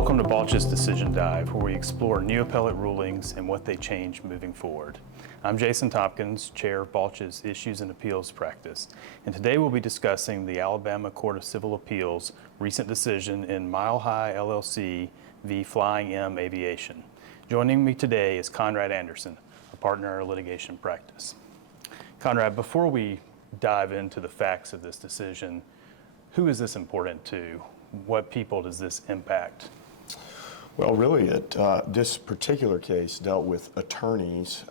Welcome to Balch's Decision Dive, where we explore new appellate rulings and what they change moving forward. I'm Jason Tompkins, Chair of Balch's Issues and Appeals Practice, and today we'll be discussing the Alabama Court of Civil Appeals' recent decision in Mile High LLC v. Flying M Aviation. Joining me today is Conrad Anderson, a partner in our litigation practice. Conrad, before we dive into the facts of this decision, who is this important to? What people does this impact? Well, really, this particular case dealt with attorneys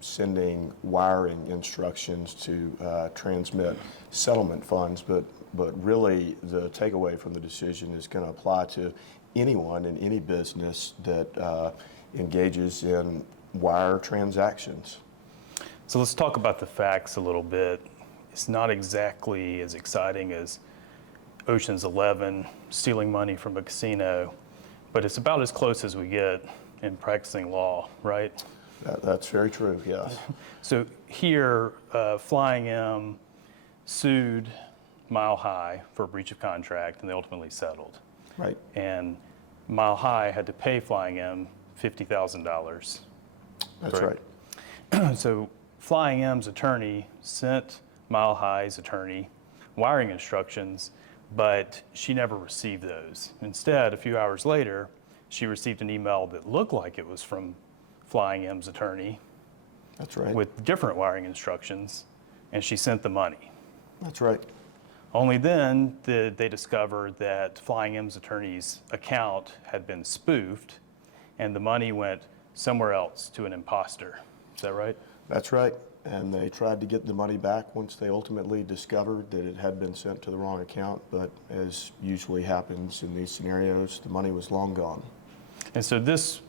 sending wiring instructions to transmit settlement funds, but really the takeaway from the decision is going to apply to anyone in any business that engages in wire transactions. So let's talk about the facts a little bit. It's not exactly as exciting as Ocean's 11 stealing money from a casino, but it's about as close as we get in practicing law, right? That's very true, yes. So here, Flying M sued Mile High for a breach of contract, and they ultimately settled. Right. And Mile High had to pay Flying M $50,000. That's right. So Flying M's attorney sent Mile High's attorney wiring instructions, but she never received those. Instead, a few hours later, she received an email that looked like it was from Flying M's attorney. That's right. With different wiring instructions, and she sent the money. That's right. Only then did they discover that Flying M's attorney's account had been spoofed, and the money went somewhere else to an imposter. Is that right? That's right. And they tried to get the money back once they ultimately discovered that it had been sent to the wrong account. But as usually happens in these scenarios, the money was long gone. And so this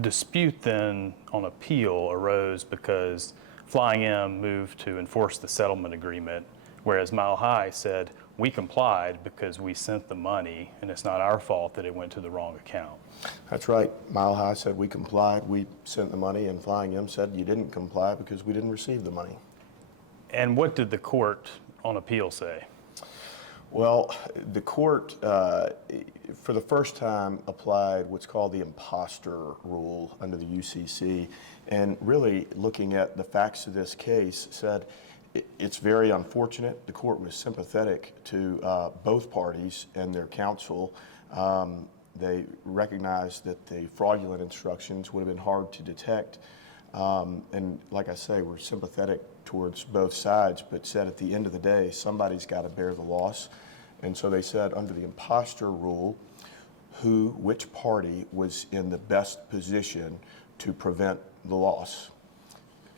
dispute then on appeal arose because Flying M moved to enforce the settlement agreement, whereas Mile High said, we complied because we sent the money and it's not our fault that it went to the wrong account. That's right. Mile High said we complied, we sent the money, and Flying M said you didn't comply because we didn't receive the money. And what did the court on appeal say? Well, the court, for the first time, applied what's called the imposter rule under the UCC, and really looking at the facts of this case said it's very unfortunate. The court was sympathetic to both parties and their counsel. They recognized that the fraudulent instructions would have been hard to detect. And like I say, we're sympathetic towards both sides, but said at the end of the day, somebody's got to bear the loss. And so they said under the imposter rule, which party was in the best position to prevent the loss.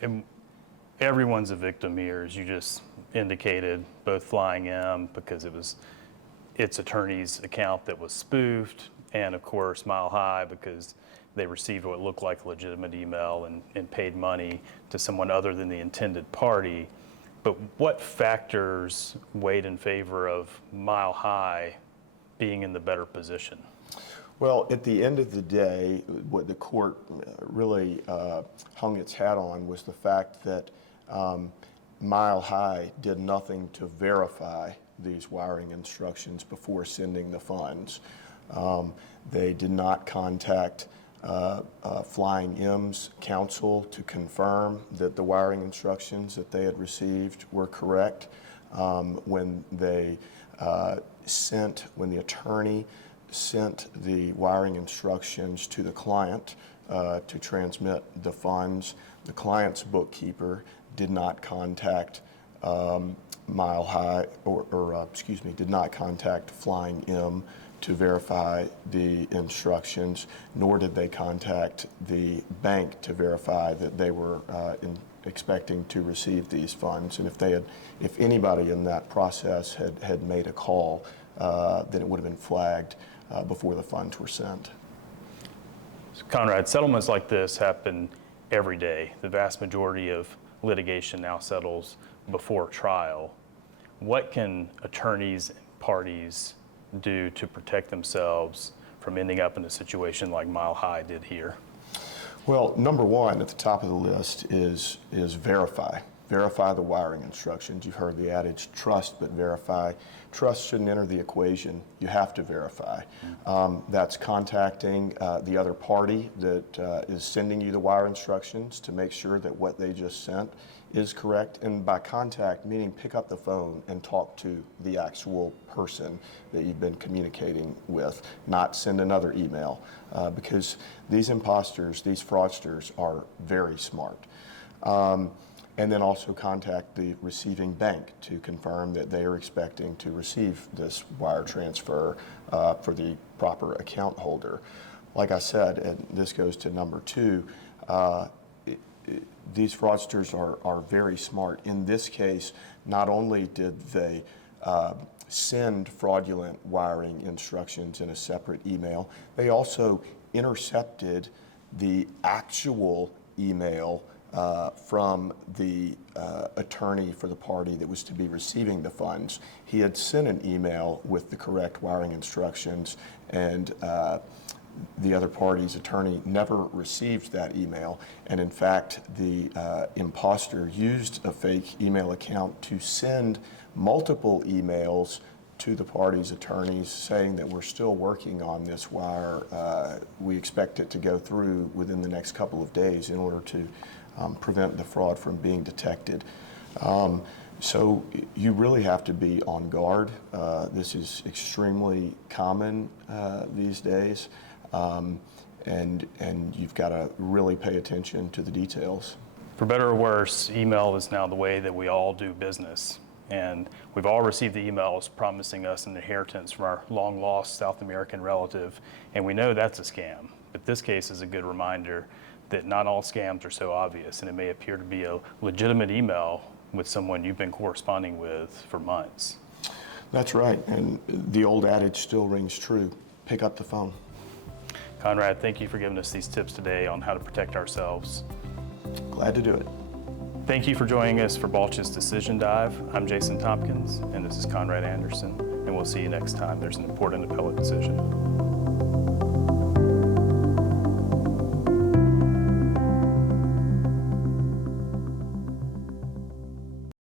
And everyone's a victim here, as you just indicated, both Flying M, because it was its attorney's account that was spoofed, and of course Mile High, because they received what looked like a legitimate email and paid money to someone other than the intended party. But what factors weighed in favor of Mile High being in the better position? Well, at the end of the day, what the court really hung its hat on was the fact that Mile High did nothing to verify these wiring instructions before sending the funds. They did not contact Flying M's counsel to confirm that the wiring instructions that they had received were correct. When the attorney sent the wiring instructions to the client to transmit the funds, the client's bookkeeper did not contact Mile High, did not contact Flying M to verify the instructions, nor did they contact the bank to verify that they were expecting to receive these funds. And if anybody in that process had made a call, then it would have been flagged before the funds were sent. So Conrad, settlements like this happen every day. The vast majority of litigation now settles before trial. What can attorneys and parties do to protect themselves from ending up in a situation like Mile High did here? Well, number one at the top of the list is verify. verify the wiring instructions. You've heard the adage, trust but verify. Trust shouldn't enter the equation. You have to verify. That's contacting the other party that is sending you the wire instructions to make sure that what they just sent is correct. And by contact, meaning pick up the phone and talk to the actual person that you've been communicating with, not send another email, because these imposters, these fraudsters are very smart. And then also contact the receiving bank to confirm that they are expecting to receive this wire transfer for the proper account holder. Like I said, and this goes to number two, these fraudsters are very smart. In this case, not only did they send fraudulent wiring instructions in a separate email, they also intercepted the actual email from the attorney for the party that was to be receiving the funds. He had sent an email with the correct wiring instructions, and the other party's attorney never received that email. And in fact, the imposter used a fake email account to send multiple emails to the party's attorneys saying that we're still working on this wire. We expect it to go through within the next couple of days in order to prevent the fraud from being detected. So you really have to be on guard. This is extremely common these days, and you've got to really pay attention to the details. For better or worse, email is now the way that we all do business. And we've all received the emails promising us an inheritance from our long-lost South American relative, and we know that's a scam. But this case is a good reminder that not all scams are so obvious, and it may appear to be a legitimate email with someone you've been corresponding with for months. That's right, and the old adage still rings true. Pick up the phone. Conrad, thank you for giving us these tips today on how to protect ourselves. Glad to do it. Thank you for joining us for Balch's Decision Dive. I'm Jason Tompkins, and this is Conrad Anderson, and we'll see you next time there's an important appellate decision.